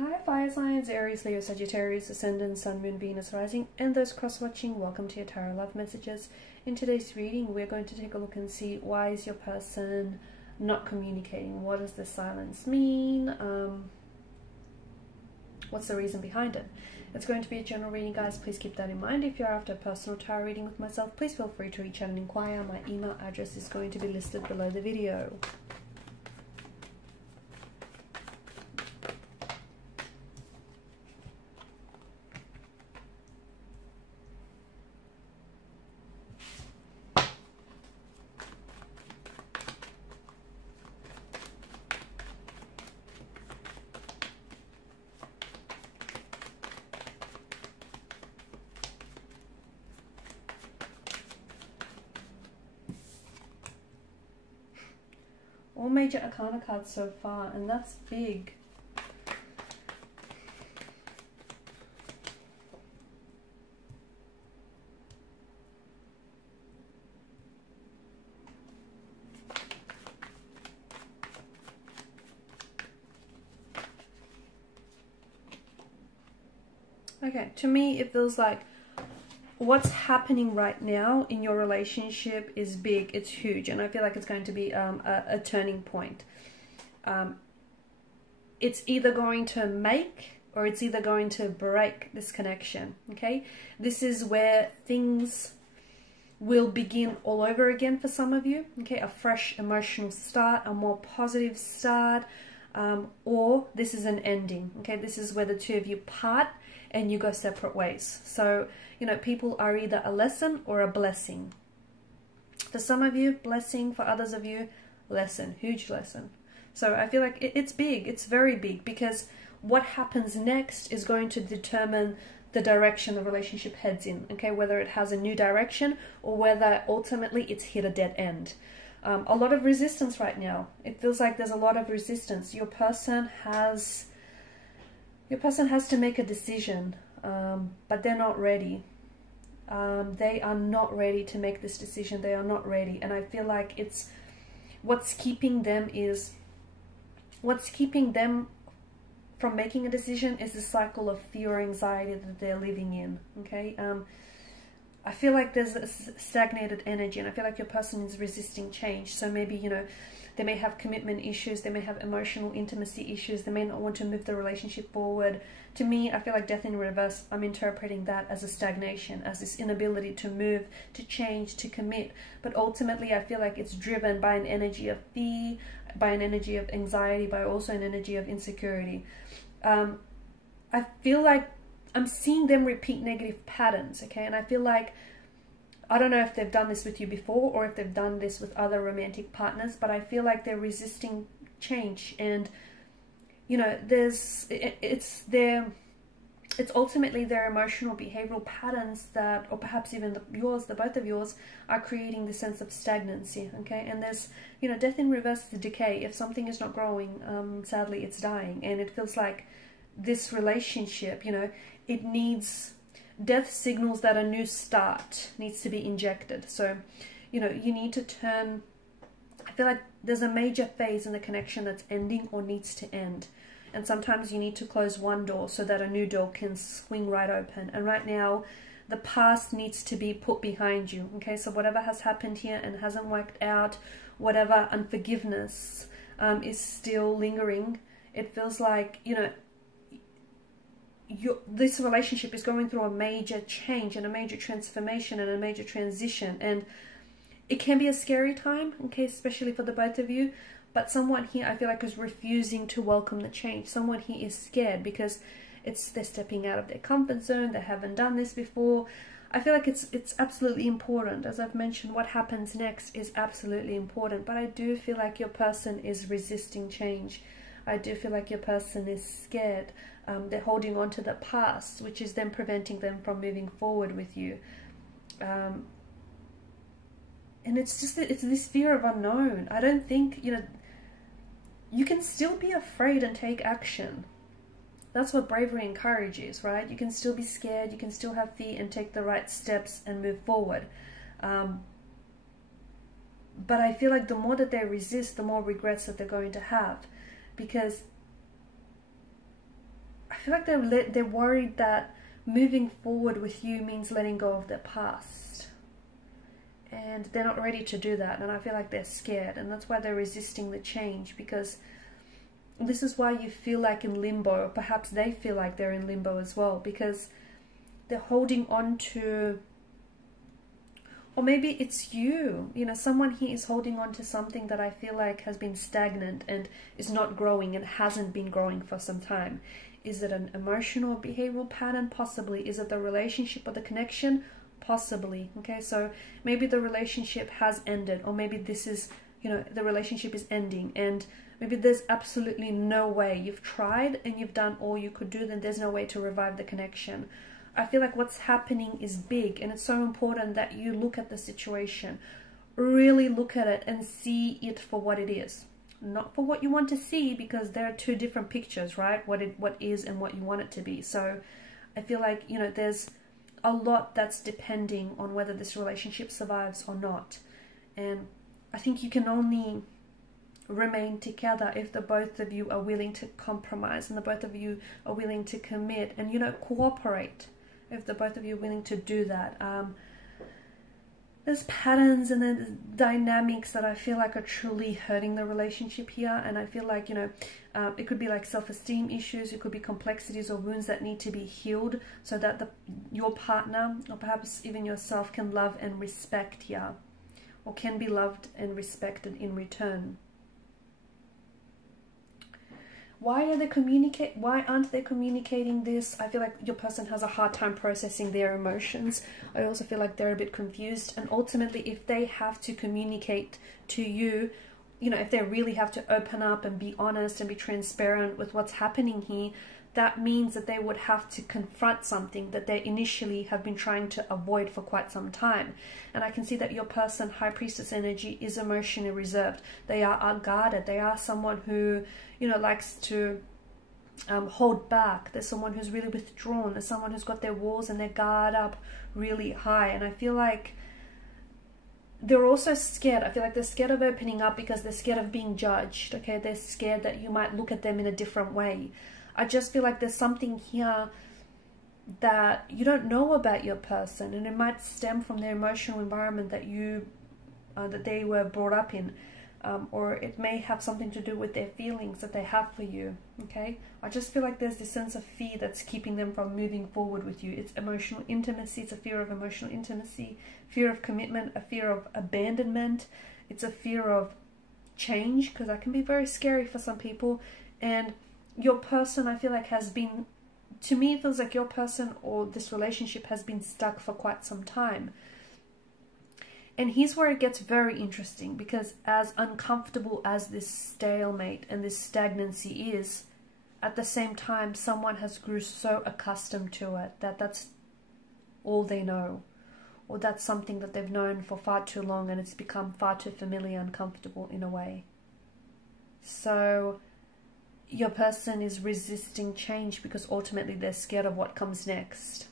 Hi fire signs, Aries, Leo, Sagittarius, Ascendant, Sun, Moon, Venus, Rising, and those cross-watching, welcome to your Tarot Love Messages. In today's reading, we're going to take a look and see why is your person not communicating? What does the silence mean? What's the reason behind it? It's going to be a general reading, guys. Please keep that in mind. If you're after a personal tarot reading with myself, please feel free to reach out and inquire. My email address is going to be listed below the video. All major arcana cards so far, and that's big. Okay, to me it feels like what's happening right now in your relationship is big, it's huge, and I feel like it's going to be a turning point. It's either going to make or it's either going to break this connection, okay? This is where things will begin all over again for some of you, okay? A fresh emotional start, a more positive start, or this is an ending, okay? This is where the two of you part and you go separate ways. So, you know, people are either a lesson or a blessing. For some of you, blessing. For others of you, lesson, huge lesson. So I feel like it's big, it's very big, because what happens next is going to determine the direction the relationship heads in, okay? Whether it has a new direction or whether ultimately it's hit a dead end. A lot of resistance right now. It feels like there's a lot of resistance. Your person has to make a decision, but they're not ready. They are not ready to make this decision. They are not ready. And I feel like it's what's keeping them from making a decision is the cycle of fear or anxiety that they're living in, okay? I feel like there's a stagnated energy, and I feel like your person is resisting change. So maybe, you know, they may have commitment issues, they may have emotional intimacy issues, they may not want to move the relationship forward. To me, I feel like death in reverse, I'm interpreting that as a stagnation, as this inability to move, to change, to commit. But ultimately, I feel like it's driven by an energy of fear, by an energy of anxiety, by also an energy of insecurity. I feel like I'm seeing them repeat negative patterns, okay? And I feel like, I don't know if they've done this with you before or if they've done this with other romantic partners, but I feel like they're resisting change. And, you know, it's ultimately their emotional behavioral patterns that, or perhaps even the both of yours, are creating this sense of stagnancy, okay? And there's, you know, death in reverse is decay. If something is not growing, sadly, it's dying. And it feels like this relationship, you know, it needs... Death signals that a new start needs to be injected. So, you know, you need to turn... I feel like there's a major phase in the connection that's ending or needs to end. And sometimes you need to close one door so that a new door can swing right open. And right now, the past needs to be put behind you. Okay, so whatever has happened here and hasn't worked out, whatever unforgiveness is still lingering, it feels like, you know, this relationship is going through a major change and a major transformation and a major transition, and it can be a scary time, okay, especially for the both of you. But someone here, I feel like, is refusing to welcome the change. Someone here is scared because they're stepping out of their comfort zone. They haven't done this before. I feel like it's absolutely important. As I've mentioned, what happens next is absolutely important, but I do feel like your person is resisting change. I do feel like your person is scared. They're holding on to the past, which is then preventing them from moving forward with you. And it's this fear of unknown. I don't think, you know, you can still be afraid and take action. That's what bravery and courage is, right? You can still be scared, you can still have fear and take the right steps and move forward. But I feel like the more that they resist, the more regrets that they're going to have. Because feel like they're worried that moving forward with you means letting go of their past. And they're not ready to do that. And I feel like they're scared. And that's why they're resisting the change. Because this is why you feel like in limbo. Or perhaps they feel like they're in limbo as well. Because they're holding on to... Or maybe it's you. You know, someone here is holding on to something that I feel like has been stagnant and is not growing and hasn't been growing for some time. Is it an emotional or behavioral pattern? Possibly. Is it the relationship or the connection? Possibly. Okay, so maybe the relationship has ended, or maybe this is, you know, the relationship is ending, and maybe there's absolutely no way. You've tried and you've done all you could do, then there's no way to revive the connection. I feel like what's happening is big, and it's so important that you look at the situation, really look at it and see it for what it is. Not for what you want to see, because there are two different pictures, right? What is and what you want it to be. So I feel like, you know, there's a lot that's depending on whether this relationship survives or not. And I think you can only remain together if the both of you are willing to compromise, and the both of you are willing to commit and, you know, cooperate. If the both of you are willing to do that. There's patterns and there's dynamics that I feel like are truly hurting the relationship here. And I feel like, you know, it could be like self-esteem issues. It could be complexities or wounds that need to be healed so that your partner, or perhaps even yourself, can love and respect here, or can be loved and respected in return. Why aren't they communicating this? I feel like your person has a hard time processing their emotions. I also feel like they're a bit confused. And ultimately, if they have to communicate to you, you know, if they really have to open up and be honest and be transparent with what's happening here, that means that they would have to confront something that they initially have been trying to avoid for quite some time. And I can see that your person, High Priestess energy, is emotionally reserved. They are unguarded. They are someone who, you know, likes to hold back. There's someone who's really withdrawn. There's someone who's got their walls and their guard up really high. And I feel like they're also scared. I feel like they're scared of opening up because they're scared of being judged. Okay, they're scared that you might look at them in a different way. I just feel like there's something here that you don't know about your person, and it might stem from their emotional environment that that they were brought up in, or it may have something to do with their feelings that they have for you. Okay, I just feel like there's this sense of fear that's keeping them from moving forward with you. It's emotional intimacy. It's a fear of emotional intimacy, fear of commitment, a fear of abandonment. It's a fear of change, because that can be very scary for some people. And your person, I feel like, has been, to me it feels like your person or this relationship has been stuck for quite some time. And here's where it gets very interesting, because as uncomfortable as this stalemate and this stagnancy is, at the same time someone has grew so accustomed to it that that's all they know, or that's something that they've known for far too long, and it's become far too familiar and comfortable in a way. So your person is resisting change because ultimately they're scared of what comes next.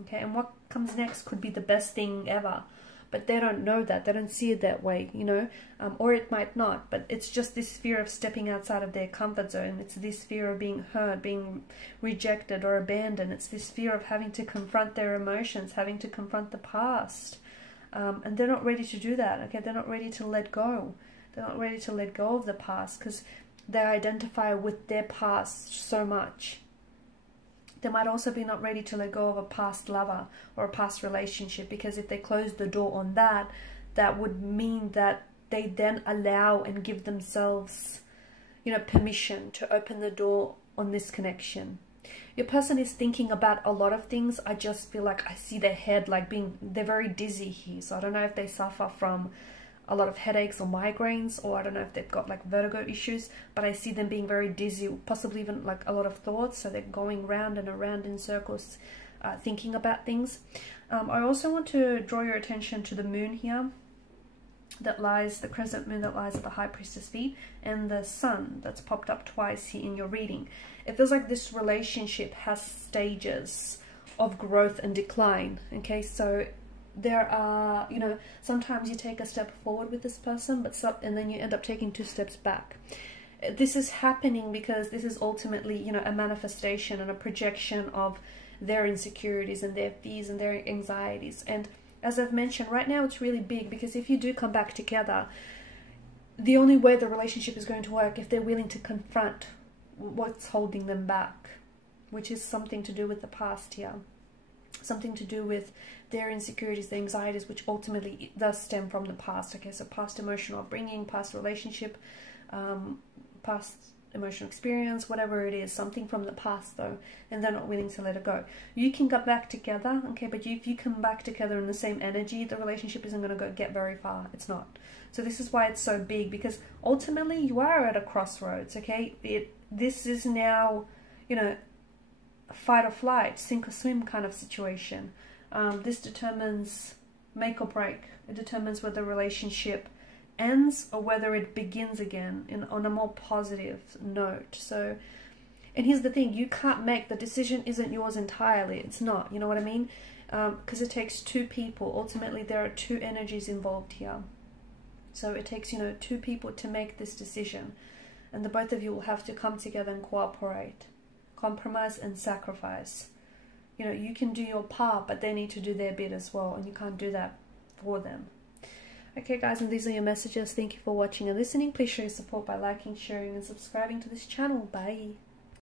Okay, and what comes next could be the best thing ever, but they don't know that. They don't see it that way, you know, or it might not, but it's just this fear of stepping outside of their comfort zone. It's this fear of being hurt, being rejected or abandoned. It's this fear of having to confront their emotions, having to confront the past, and they're not ready to do that. Okay, they're not ready to let go. They're not ready to let go of the past because they identify with their past so much. They might also be not ready to let go of a past lover or a past relationship, because if they close the door on that, that would mean that they then allow and give themselves, you know, permission to open the door on this connection. Your person is thinking about a lot of things. I just feel like I see their head like they're very dizzy here. So I don't know if they suffer from a lot of headaches or migraines, or I don't know if they've got like vertigo issues, but I see them being very dizzy, possibly even like a lot of thoughts, so they're going round and around in circles, thinking about things. I also want to draw your attention to the moon here, the crescent moon that lies at the High Priestess feet, and the sun that's popped up twice here in your reading. It feels like this relationship has stages of growth and decline. Okay, so there are, you know, sometimes you take a step forward with this person, and then you end up taking 2 steps back. this is happening because this is ultimately, you know, a manifestation and a projection of their insecurities and their fears and their anxieties. And as I've mentioned, right now it's really big, because if you do come back together, the only way the relationship is going to work if they're willing to confront what's holding them back, which is something to do with the past here, something to do with their insecurities, their anxieties, which ultimately does stem from the past. Okay, so past emotional upbringing, past relationship, past emotional experience, whatever it is, something from the past though, and they're not willing to let it go. You can get back together, okay, but if you come back together in the same energy, the relationship isn't going to get very far. It's not. So this is why it's so big, because ultimately you are at a crossroads, okay? This is now, you know, a fight or flight, sink or swim kind of situation. This determines make or break. It determines whether the relationship ends or whether it begins again on a more positive note. So, and here's the thing, you can't make, the decision isn't yours entirely. It's not, you know what I mean? Because it takes two people. Ultimately, there are two energies involved here. So it takes, you know, two people to make this decision. And the both of you will have to come together and cooperate, compromise and sacrifice. You know, you can do your part, but they need to do their bit as well, and you can't do that for them. Okay guys, and these are your messages. Thank you for watching and listening. Please show your support by liking, sharing and subscribing to this channel. Bye.